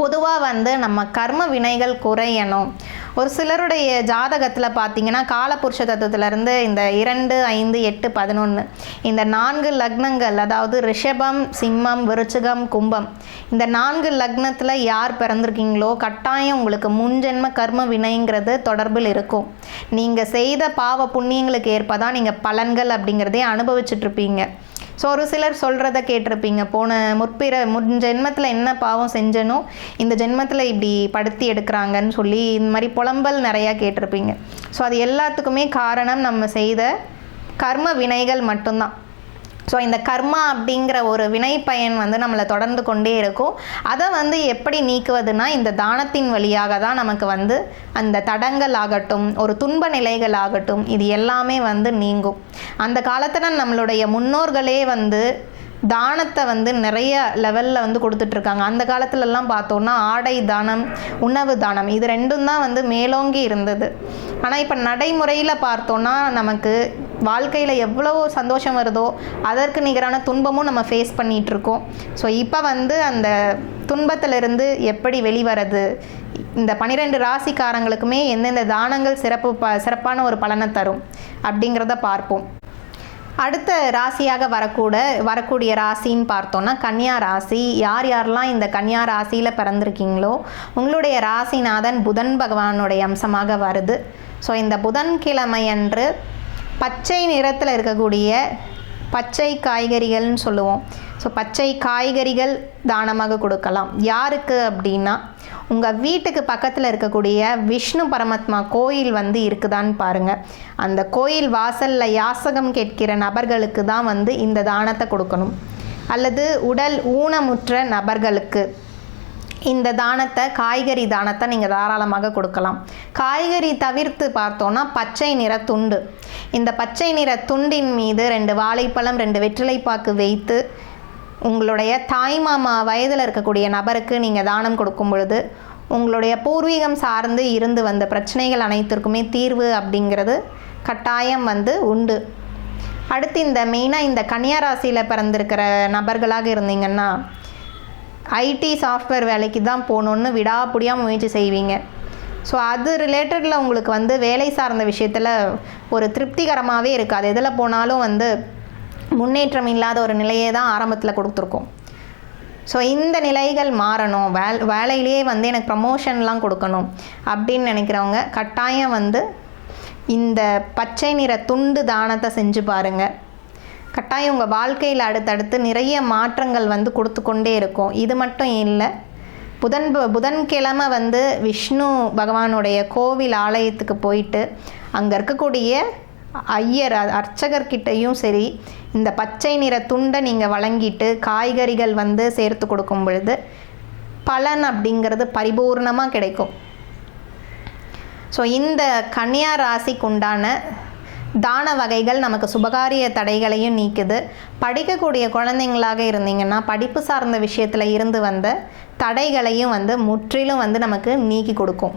பொதுவாக வந்து நம்ம கர்ம வினைகள் குறையணும். ஒரு சிலருடைய ஜாதகத்தில் பார்த்தீங்கன்னா காலபுருஷ தத்துவத்திலேருந்து இந்த இரண்டு ஐந்து எட்டு பதினொன்று இந்த நான்கு லக்னங்கள் அதாவது ரிஷபம் சிம்மம் விருச்சிகம் கும்பம் இந்த நான்கு லக்னத்தில் யார் பிறந்திருக்கீங்களோ கட்டாயம் உங்களுக்கு முன்ஜென்ம கர்ம வினைங்கிறது தொடர்பில் இருக்கும். நீங்கள் செய்த பாவ புண்ணியங்களுக்கு ஏற்ப தான் நீங்கள் பலன்கள் அப்படிங்கிறதே அனுபவிச்சுட்ருப்பீங்க ஸோ ஒரு சிலர் சொல்கிறத கேட்டிருப்பீங்க. போன முற்பிற முன் ஜென்மத்தில் என்ன பாவம் செஞ்சனோ இந்த ஜென்மத்தில் இப்படி படுத்தி எடுக்கிறாங்கன்னு சொல்லி இந்த மாதிரி புலம்பல் நிறையா கேட்டிருப்பீங்க. ஸோ அது எல்லாத்துக்குமே காரணம் நம்ம செய்த கர்ம வினைகள் மட்டும்தான். ஸோ இந்த கர்மா அப்படிங்கிற ஒரு வினை பயன் வந்து நம்மளை தொடர்ந்து கொண்டே இருக்கும். அதை வந்து எப்படி நீக்குவதுனா இந்த தானத்தின் வழியாக தான் நமக்கு வந்து அந்த தடங்கள் ஆகட்டும் ஒரு துன்ப நிலைகள் ஆகட்டும் இது எல்லாமே வந்து நீங்கும். அந்த காலத்தில் நம்மளுடைய முன்னோர்களே வந்து தானத்தை வந்து நிறைய லெவலில் வந்து கொடுத்துட்ருக்காங்க அந்த காலத்துலலாம் பார்த்தோன்னா ஆடை தானம் உணவு தானம் இது ரெண்டும் தான் வந்து மேலோங்கி இருந்தது. ஆனால் இப்போ நடைமுறையில் பார்த்தோன்னா நமக்கு வாழ்க்கையில் எவ்வளோ சந்தோஷம் வருதோ அதற்கு நிகரான துன்பமும் நம்ம ஃபேஸ் பண்ணிகிட்ருக்கோம் ஸோ இப்போ வந்து அந்த துன்பத்திலிருந்து எப்படி வெளிவரது? இந்த பன்னிரெண்டு ராசிக்காரங்களுக்குமே எந்தெந்த தானங்கள் சிறப்பு ப சிறப்பான ஒரு பலனை தரும் அப்படிங்கிறத பார்ப்போம். அடுத்த ராசியாக வரக்கூட வரக்கூடிய ராசின்னு பார்த்தோன்னா கன்னியா ராசி. யார் யாரெல்லாம் இந்த கன்னியா ராசியில் பிறந்திருக்கீங்களோ உங்களுடைய ராசிநாதன் புதன் பகவானுடைய அம்சமாக வருது. ஸோ இந்த புதன்கிழமை அன்று பச்சை நிறத்தில் இருக்கக்கூடிய பச்சை காய்கறிகள்னு சொல்லுவோம். ஸோ பச்சை காய்கறிகள் தானமாக கொடுக்கலாம். யாருக்கு அப்படின்னா உங்கள் வீட்டுக்கு பக்கத்தில் இருக்கக்கூடிய விஷ்ணு பரமாத்மா கோயில் வந்து இருக்குதான்னு பாருங்கள் அந்த கோயில் வாசலில் யாசகம் கேட்கிற நபர்களுக்கு தான் வந்து இந்த தானத்தை கொடுக்கணும். அல்லது உடல் ஊனமுற்ற நபர்களுக்கு. இந்த தானத்தை காய்கறி தானத்தை நீங்கள் தாராளமாக கொடுக்கலாம். காய்கறி தவிர்த்து பார்த்தோன்னா பச்சை நிற துண்டு. இந்த பச்சை நிற துண்டின் மீது ரெண்டு வாழைப்பழம் ரெண்டு வெற்றிலைப்பாக்கு வைத்து உங்களுடைய தாய்மாமா வயதில் இருக்கக்கூடிய நபருக்கு நீங்கள் தானம் கொடுக்கும் பொழுது உங்களுடைய பூர்வீகம் சார்ந்து இருந்து வந்த பிரச்சனைகள் அனைத்திற்குமே தீர்வு அப்படிங்கிறது கட்டாயம் வந்து உண்டு. அடுத்து இந்த மெயினாக இந்த கன்னியா ராசியில் பிறந்திருக்கிற நபர்களாக இருந்தீங்கன்னா ஐடி சாஃப்ட்வேர் வேலைக்கு தான் போகணுன்னு விடாப்பிடியாக முயற்சி செய்வீங்க. ஸோ அது ரிலேட்டடில் உங்களுக்கு வந்து வேலை சார்ந்த விஷயத்தில் ஒரு திருப்திகரமாகவே இருக்காது. எதில் போனாலும் வந்து முன்னேற்றம் இல்லாத ஒரு நிலையை தான் ஆரம்பத்தில் கொடுத்துருக்கோம். ஸோ இந்த நிலைகள் மாறணும். வேல் வேலையிலேயே வந்து எனக்கு ப்ரமோஷன்லாம் கொடுக்கணும் அப்படின்னு நினைக்கிறவங்க கட்டாயம் வந்து இந்த பச்சை நிற துண்டு தானத்தை செஞ்சு பாருங்கள் கட்டாயம் உங்கள் வாழ்க்கையில் அடுத்தடுத்து நிறைய மாற்றங்கள் வந்து கொடுத்து கொண்டே இருக்கும். இது மட்டும் இல்லை புதன் புதன்கிழமை வந்து விஷ்ணு பகவானுடைய கோவில் ஆலயத்துக்கு போயிட்டு அங்கே இருக்கக்கூடிய ஐயர் அர்ச்சகர்கிட்டையும் சரி இந்த பச்சை நிற துண்டை நீங்கள் வழங்கிட்டு காய்கறிகள் வந்து சேர்த்து கொடுக்கும் பொழுது பலன் அப்படிங்கிறது பரிபூர்ணமாக கிடைக்கும். ஸோ இந்த கன்னியா ராசிக்கு உண்டான தான வகைகள் நமக்கு சுபகாரிய தடைகளையும் நீக்குது. படிக்கக்கூடிய குழந்தைங்களாக இருந்தீங்கன்னா படிப்பு சார்ந்த விஷயத்தில் இருந்து வந்த தடைகளையும் வந்து முற்றிலும் வந்து நமக்கு நீக்கி கொடுக்கும்.